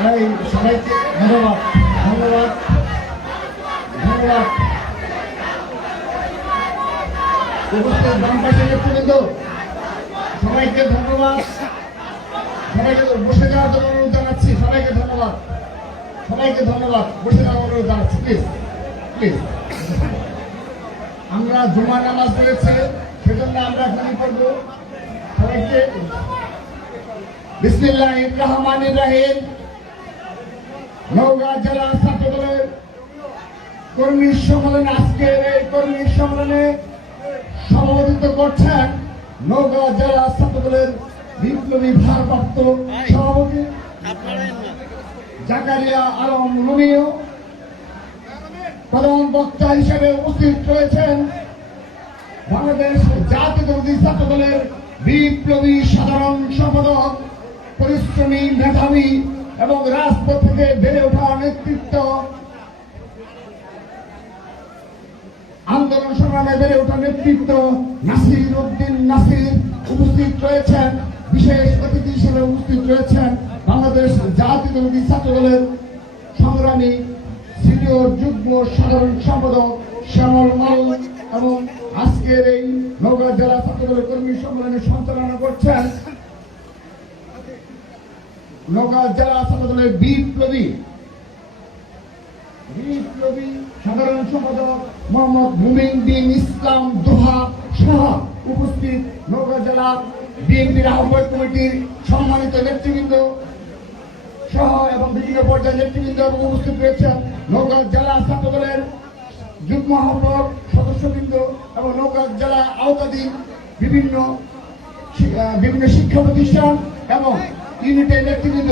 সবাইকে ধন্যবাদ ধন্যবাদ ধন্যবাদ। সবাইকে ধন্যবাদ। বসে জানাচ্ছি, সবাইকে ধন্যবাদ। সবাইকে ধন্যবাদ, বসে জানাচ্ছি আমরা জুমা নামাজ পড়েছি, সেজন্য আমরা এখানে পড়ব সবাইকে বিসমিল্লাহ রহমান রাহিম। নওগাঁ জেলা ছাত্র দলের কর্মী সম্মেলন আজকের এই কর্মী সম্মেলনে সভাপতিত্ব করছেন নওগাঁ জেলা ছাত্র দলের বিপ্লবী ভারপ্রাপ্ত সভাপতি জাকারিয়া আলম রুমিও। প্রধান বক্তা হিসেবে উপস্থিত রয়েছেন বাংলাদেশ জাতীয়তাবাদী ছাত্র দলের বিপ্লবী সাধারণ সম্পাদক, পরিশ্রমী, মেধাবী এবং থেকে বেড়ে ওঠা নেতৃত্ব আন্দোলন সংগ্রামে বেড়ে ওঠা নেতৃত্ব নাসির উদ্দিন নাসির উপস্থিত রয়েছেন। বিশেষ অতিথি হিসেবে উপস্থিত রয়েছেন বাংলাদেশ জাতীয়তাবাদী ছাত্র দলের সংগ্রামী সিনিয়র যুগ্ম সাধারণ সম্পাদক শ্যামল মাল এবং আজকের এই নওগাঁ জেলা ছাত্র দলের কর্মী সম্মেলনে সঞ্চালনা করছেন নওগাঁ জেলা দলের বিপ্লবী বিপ্লবী সাধারণ সম্পাদক মোহাম্মদ মুমিন বিন ইসলাম দোহা সহ উপস্থিত নওগাঁ জেলা বিএনপির আহ্বায়ক কমিটির সম্মানিত নেতৃবৃন্দ সহ এবং বিভিন্ন পর্যায়ের নেতৃবৃন্দ উপস্থিত রয়েছেন নওগাঁ জেলা ছাত্র দলের যুগ্ম আহ্বায়ক সদস্যবৃন্দ এবং নওগাঁ জেলা আওতাধীন বিভিন্ন বিভিন্ন শিক্ষা প্রতিষ্ঠান এবং ইউনিটের নেতৃবৃন্দ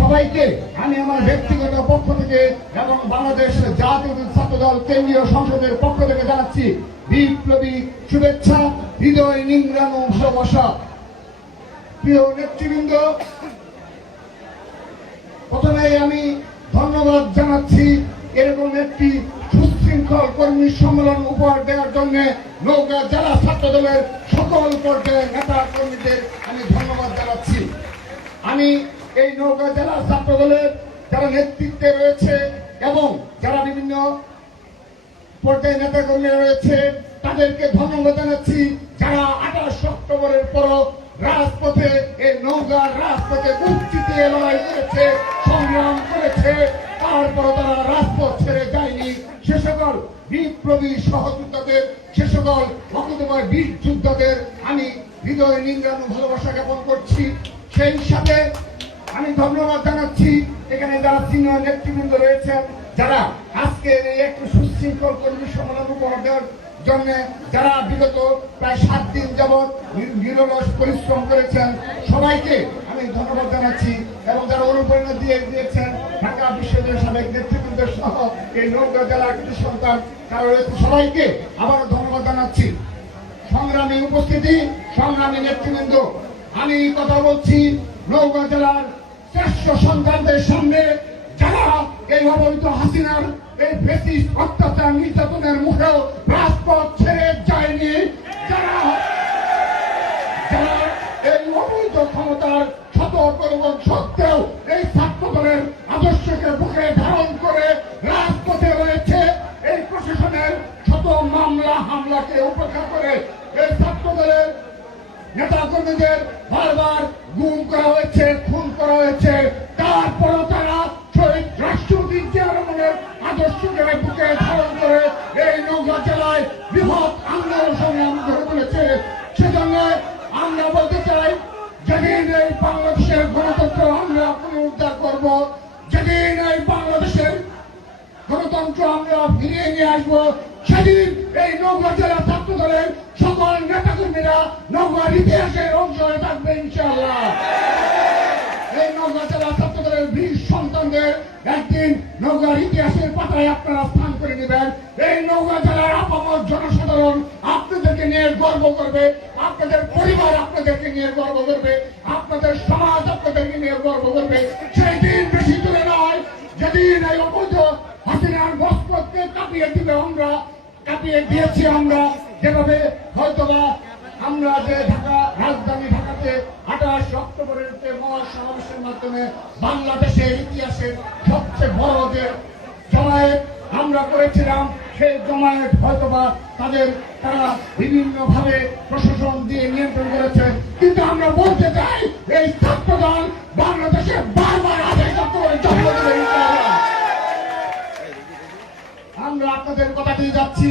সবাইকে আমি আমার ব্যক্তিগত পক্ষ থেকে এবং বাংলাদেশ জাতীয় ছাত্র দল কেন্দ্রীয় সংসদের পক্ষ থেকে জানাচ্ছি বিপ্লবী শুভেচ্ছা, হৃদয় নিংরানো ভালোবাসা। প্রিয় নেতৃবৃন্দ প্রথমেই আমি ধন্যবাদ জানাচ্ছি এরকম একটি সুশৃঙ্খল কর্মী সম্মেলন উপহার দেওয়ার জন্য নৌকা জেলা ছাত্র দলের সকল পর্যায়ের নেতা কর্মীদের আমি ধন্যবাদ জানাচ্ছি। আমি এই নৌকা জেলা ছাত্র দলের যারা নেতৃত্বে রয়েছে এবং যারা বিভিন্ন পর্যায়ে নেতা কর্মীরা রয়েছে, তাদেরকে ধন্যবাদ জানাচ্ছি যারা আঠাশ অক্টোবরের পর রাজপথে, এই নৌকার রাজপথে বুক লড়াই করেছে, সংগ্রাম করেছে, তারপর তারা রাজপথ ছেড়ে যায়নি। সে সকল বিপ্লবী সহযোদ্ধাদের, সে সকল বীর যোদ্ধাদের আমি হৃদয় নিংরানো ভালোবাসা জ্ঞাপন করছি। সেই সাথে আমি ধন্যবাদ জানাচ্ছি। এখানে যারা সিনিয়র নেতৃবৃন্দ রয়েছেন, যারা আজকে একটু সুশৃঙ্খল কর্মী সম্মেলন উপহার দেওয়ার জন্য যারা বিগত প্রায় সাত দিন যাবৎ নিরলস পরিশ্রম করেছেন, সবাইকে আমি ধন্যবাদ জানাচ্ছি এবং যারা অনুপ্রেরণা দিয়ে দিয়েছেন, ঢাকা বিশ্ববিদ্যালয়ের সাবেক নেতৃবৃন্দ সহ এই নৌকা জেলা কৃতি সন্তান তারা রয়েছে, সবাইকে আবারও ধন্যবাদ জানাচ্ছি। সংগ্রামী উপস্থিতি, সংগ্রামী নেতৃবৃন্দ আমি কথা বলছি নৌকা জেলার শ্রেষ্ঠ সন্তানদের সামনে, যারা এই অবৈধ হাসিনার এই বেশি অত্যাচার নির্যাতনের মুখেও রাজপথ ছেড়ে যায়নি। যারা এই অবৈধ ক্ষমতার সতর্ক এবং সত্ত্বেও এই ছাত্র দলের আদর্শকে বুকে ধারণ করে রাজপথে রয়েছে, এই প্রশাসনের শত মামলা, হামলাকে উপেক্ষা করে এই ছাত্র দলের নেতা কর্মীদের বারবার গুম করা হয়েছে, খুন করা হয়েছে। তারপরও তারা শহীদ রাষ্ট্রপতি জিয়া রহমানের আদর্শকে বুকে ধারণ করে এই নৌকা জেলায় বৃহৎ আন্দোলন সংগ্রাম করে তুলেছে। সেজন্য আমরা বলতে চাই, যেদিন এই বাংলাদেশের গণতন্ত্র আমরা পুনরুদ্ধার করব, যেদিন এই বাংলাদেশের গণতন্ত্র আমরা ফিরিয়ে নিয়ে আসব, সেদিন এই নৌকা জেলা ছাত্র দলের সকল নেতাকর্মীরা নৌকার ইতিহাসের অংশ হয়ে থাকবে ইনশাআল্লাহ। এই নৌকা জেলা ছাত্র দলের বীর সন্তানদের একদিন নৌকার ইতিহাসের পাতায় আপনারা স্থান করে নেবেন। এই নৌকা জেলার আপামর জনসাধারণ আপনাদেরকে নিয়ে গর্ব করবে, আপনাদের পরিবার আপনাদেরকে নিয়ে গর্ব করবে, আপনাদের সমাজ আপনাদেরকে নিয়ে গর্ব করবে। সেই দিন বেশি দূরে নয়, যেদিন এই অবৈধ হাসিনার বস্ত্রকে কাঁপিয়ে দিবে আমরা, কাঁপিয়ে দিয়েছি আমরা। যেভাবে হয়তোবা আমরা যে ঢাকা, রাজধানী ঢাকাতে আঠাশ অক্টোবরের যে মহাসমাবেশের মাধ্যমে বাংলাদেশের ইতিহাসের সবচেয়ে বড় যে জমায়েত আমরা করেছিলাম, সেই জমায়েত হয়তোবা তাদের তারা বিভিন্ন ভাবে প্রশাসন দিয়ে নিয়ন্ত্রণ করেছে কিন্তু আমরা বলতে চাই, এই ছাত্রদল বাংলাদেশে বারবার। আমরা আপনাদের কথা দিয়ে যাচ্ছি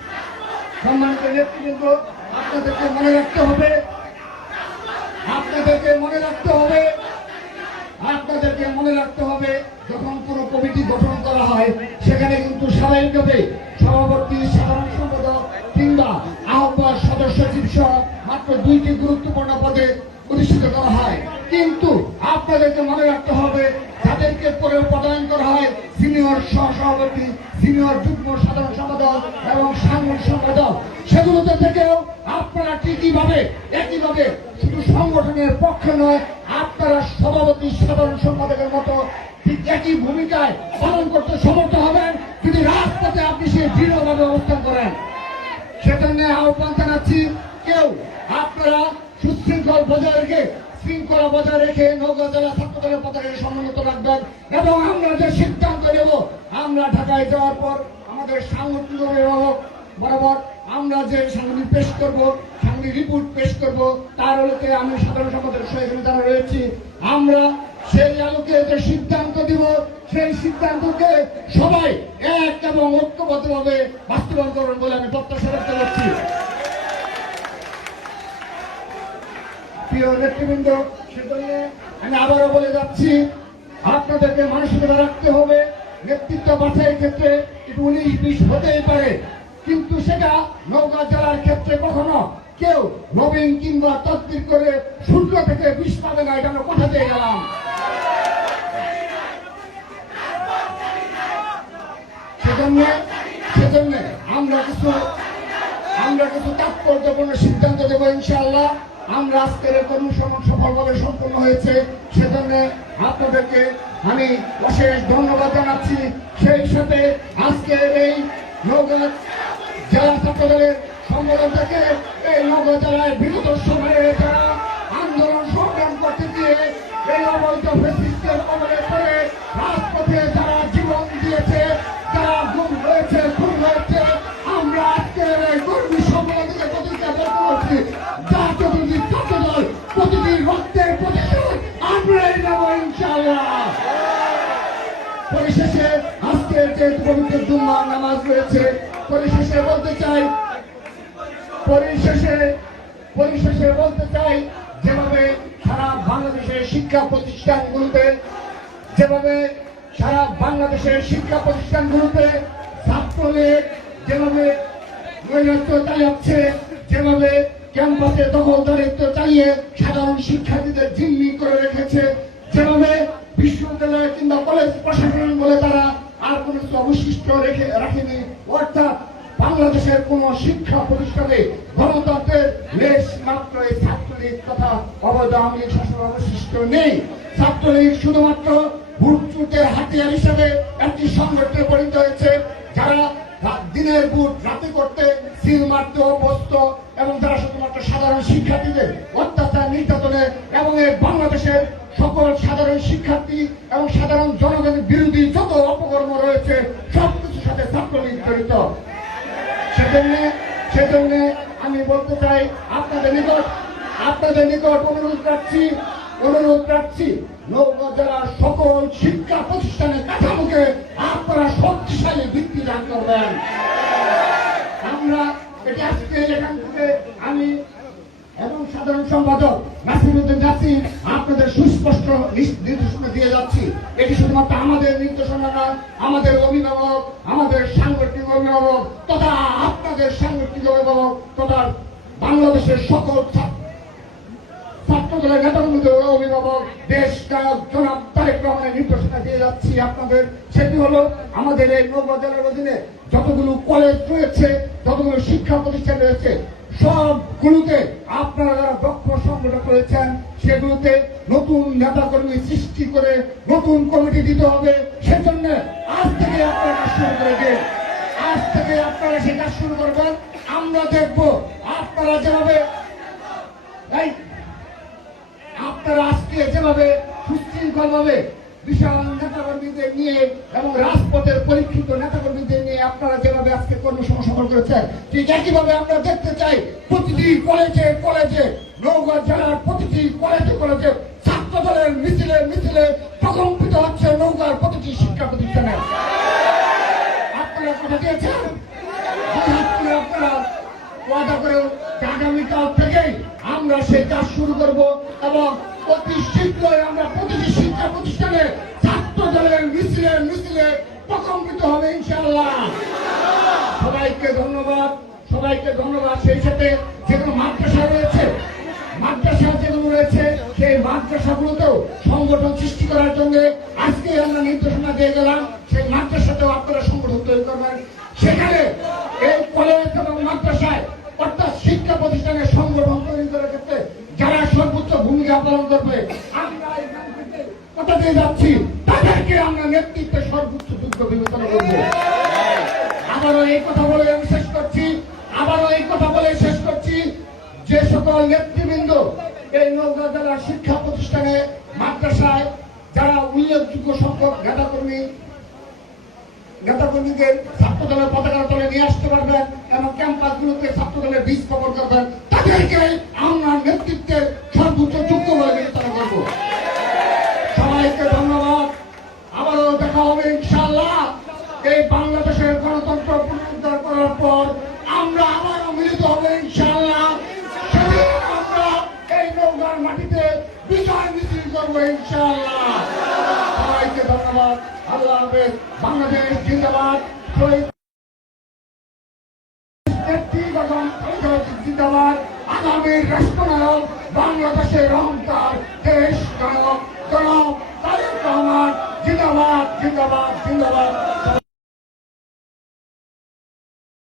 সম্মানিত নেতৃবৃন্দ, আপনাদেরকে মনে রাখতে হবে, আপনাদেরকে মনে রাখতে হবে, আপনাদেরকে মনে রাখতে হবে, যখন কোনো কমিটি গঠন করা হয়, সেখানে কিন্তু স্বাভাবিকভাবে সভাপতি, সাধারণ সম্পাদক কিংবা আহ্বায়ক সদস্য সহ মাত্র দুইটি গুরুত্বপূর্ণ পদে প্রতিষ্ঠিত করা হয়। কিন্তু আপনাদেরকে মনে রাখতে হবে যাদেরকে পরে পদায়ন করা হয় সিনিয়র সহসভাপতি, সিনিয়র যুগ্ম সাধারণ সম্পাদক এবং সাংগঠনিক সম্পাদক। সেগুলোতে থেকেও আপনারা ঠিকইভাবে, একইভাবে শুধু সংগঠনের পক্ষে নয়, আপনারা সভাপতি, সাধারণ সম্পাদকের মতো ঠিক একই ভূমিকায় পালন করতে সমর্থ হবেন যদি রাজপথে আপনি সে দৃঢ়ভাবে অবস্থান করেন। সেজন্য আহ্বান জানাচ্ছি, কেউ আপনারা সুশৃঙ্খল বজায় রেখে শৃঙ্খলা বজায় রেখে নৌকা জেলা ছাত্র পতাকাকে সমুন্নত রাখবেন এবং আমরা যে সিদ্ধান্ত নেব, আমরা ঢাকায় যাওয়ার পর আমাদের সাংগঠনিক অভিভাবক বরাবর আমরা যে সাংবাদিক পেশ করব, সাংবাদিক রিপোর্ট পেশ করব, তার আলোকে আমি সাধারণ সম্পাদক সহিত যারা রয়েছি। আমরা সেই আলোকে যে সিদ্ধান্ত দিব, সেই সিদ্ধান্তকে সবাই এক এবং ঐক্যবদ্ধভাবে বাস্তবায়ন করবেন বলে আমি প্রত্যাশা ব্যক্ত করছি। প্রিয় নেতৃবৃন্দ সেজন্য আমি আবারও বলে যাচ্ছি, আপনাদেরকে মানসিকতা রাখতে হবে। নেতৃত্ব বাছাইয়ের ক্ষেত্রে উনিশ বিশ হতেই পারে। কিন্তু সেটা নৌকা জেলার ক্ষেত্রে কখনো কেউ নবীন কিংবা তদ্বির করে সূর্য থেকে বিষ পাবে না, এটা আমরা কথা দিয়ে গেলাম। সেজন্য সেজন্য আমরা কিছু আমরা কিছু তাৎপর্যপূর্ণ সিদ্ধান্ত দেবো ইনশাআল্লাহ। আমরা আজকের সমস্যা সফলভাবে সম্পন্ন হয়েছে, সেজন্য আপনাদেরকে আমি অশেষ ধন্যবাদ জানাচ্ছি। সেই সাথে আজকের এই নৌকা জেলা ছাত্রদলের সম্মেলন থেকে এই নৌকা জেলায় বিগত সময়ে যারা আন্দোলন সংগ্রাম করতে গিয়ে এই অবৈধ ফেসিস্টের আজকের যে পবিত্র জুম্মার নামাজ রয়েছে, পরিশেষে বলতে চাই, পরিশেষে পরিশেষে বলতে চাই, যেভাবে সারা বাংলাদেশের শিক্ষা প্রতিষ্ঠানগুলোতে, যেভাবে সারা বাংলাদেশের শিক্ষা প্রতিষ্ঠানগুলোতে ছাত্রলীগ যেভাবে নৈরাত্য চালাচ্ছে, যেভাবে ক্যাম্পাসে দখলদারিত্ব চালিয়ে সাধারণ শিক্ষার্থীদের জিম্মি করে রেখেছে, যেভাবে বিশ্ববিদ্যালয় কিংবা কলেজ প্রশাসন বলে তারা আর কোনো কিছু অবশিষ্ট রেখে রাখেনি। অর্থাৎ বাংলাদেশের কোন শিক্ষা প্রতিষ্ঠানে গণতন্ত্রের লেশ মাত্র এই ছাত্রলীগ তথা অবৈধ আওয়ামী লীগ শাসন অবশিষ্ট নেই। ছাত্রলীগ শুধুমাত্র ভুটচুটের হাতিয়ার হিসেবে একটি সংগঠনে পরিণত হয়েছে, যারা দিনের বুট রাতে করতে সিল মারতে অভ্যস্ত এবং যারা শুধুমাত্র সাধারণ শিক্ষার্থীদের অত্যাচার, নির্যাতনে এবং এই বাংলাদেশের সকল সাধারণ শিক্ষার্থী এবং সাধারণ জনগণের বিরোধী যত অপকর্ম রয়েছে, সবকিছুর সাথে ছাত্রলীগ জড়িত। সেজন্য সেজন্য আমি বলতে চাই, আপনাদের নিকট আপনাদের নিকট অনুরোধ রাখছি অনুরোধ রাখছি নৌকা জেলার সকল শিক্ষা প্রতিষ্ঠানের কাঠামোকে আপনারা শক্তিশালী ভিত্তি দান করবেন। আমরা এটা আজকে এখান থেকে আমি এবং সাধারণ সম্পাদক নাসিরুদ্দিন নাসির আপনাদের সুস্পষ্ট নির্দেশনা দিয়ে যাচ্ছি। এটি শুধুমাত্র আমাদের নির্দেশনা নয় আমাদের অভিভাবক, আমাদের সাংগঠনিক অভিভাবক, তথা আপনাদের সাংগঠনিক অভিভাবক, তথা বাংলাদেশের সকল ছাত্র ছাত্র ছাত্র দলের নেতাকর্মীদের অভিভাবক, দেশ নায়ক জনাব নির্দেশনা দিয়ে যাচ্ছি আপনাদের। সেটি হলো আমাদের এই নৌকা জেলার অধীনে যতগুলো কলেজ রয়েছে, যতগুলো শিক্ষা প্রতিষ্ঠান রয়েছে, সবগুলোতে আপনারা যারা দক্ষ সংগঠন করেছেন সেগুলোতে নতুন নেতাকর্মী সৃষ্টি করে নতুন কমিটি দিতে হবে। সেজন্য আজ থেকে আপনারা কাজ শুরু করে দিন। আজ থেকে আপনারা সে কাজ শুরু করবেন। আমরা দেখব আপনারা যেভাবে এই আপনারা আজকে যেভাবে সুশৃঙ্খল ভাবে বিশাল নেতাকর্মীদের নিয়ে এবং রাজপথের পরীক্ষিত নেতাকর্মীদের নিয়ে আপনারা যেভাবে আজকে কর্মসংস্থাপন করেছেন, ঠিক একইভাবে আমরা দেখতে চাই প্রতিটি কলেজে কলেজে নৌকা জেলার প্রতিটি কলেজে কলেজে ছাত্র দলের মিছিলে মিছিলে প্রকম্পিত হচ্ছে নৌকার প্রতিটি শিক্ষা প্রতিষ্ঠানে। আপনারা কথা দিয়েছেন? আপনারা ওয়াদা করে আগামীকাল থেকেই আমরা সেই কাজ শুরু করব এবং অতি শীঘ্রই আমরা প্রতিটি শিক্ষা প্রতিষ্ঠানে ছাত্র দলের মিছিলে মিছিলে প্রকম্পিত হবে, ইনশাআল্লাহ। সবাইকে ধন্যবাদ সবাইকে ধন্যবাদ। সেই সাথে যেগুলো মাদ্রাসা রয়েছে, মাদ্রাসা যেগুলো রয়েছে, সেই মাদ্রাসাগুলোতেও সংগঠন সৃষ্টি করার জন্য আজকে আমরা নির্দেশনা দিয়ে গেলাম, সেই মাদ্রাসাতেও আপনারা সংগঠন তৈরি করবেন। সেখানে এই কলেজ এবং মাদ্রাসায় কথা যাচ্ছি, তাদেরকে আমরা নেতৃত্বে সর্বোচ্চ যোগ্য বিবেচনা করব। আবারও এই কথা বলে আমি শেষ করছি, আবারও এই কথা বলে শেষ করছি। যে সকল নেতৃবৃন্দ এই নৌকা জেলার শিক্ষা প্রতিষ্ঠানে, মাদ্রাসায়, যারা উল্লেখযোগ্য সংখ্যক নেতাকর্মী, নেতাকর্মীদের ছাত্র দলের পতাকা তলে নিয়ে আসতে পারবেন এবং ক্যাম্পাস গুলোতে ছাত্র দলের বীজ বপন করবেন, তাদেরকে বিজয় মিছিল করব ইনশাআল্লাহ সবাইকে ধন্যবাদ আল্লাহ হাফেজ বাংলাদেশ জিন্দাবাদ জিন্দাবাদ আগামীর রাষ্ট্রনায়ক বাংলাদেশের অহংকার দেশ নায়ক জনাব তারেক রহমান জিন্দাবাদ জিন্দাবাদ জিন্দাবাদ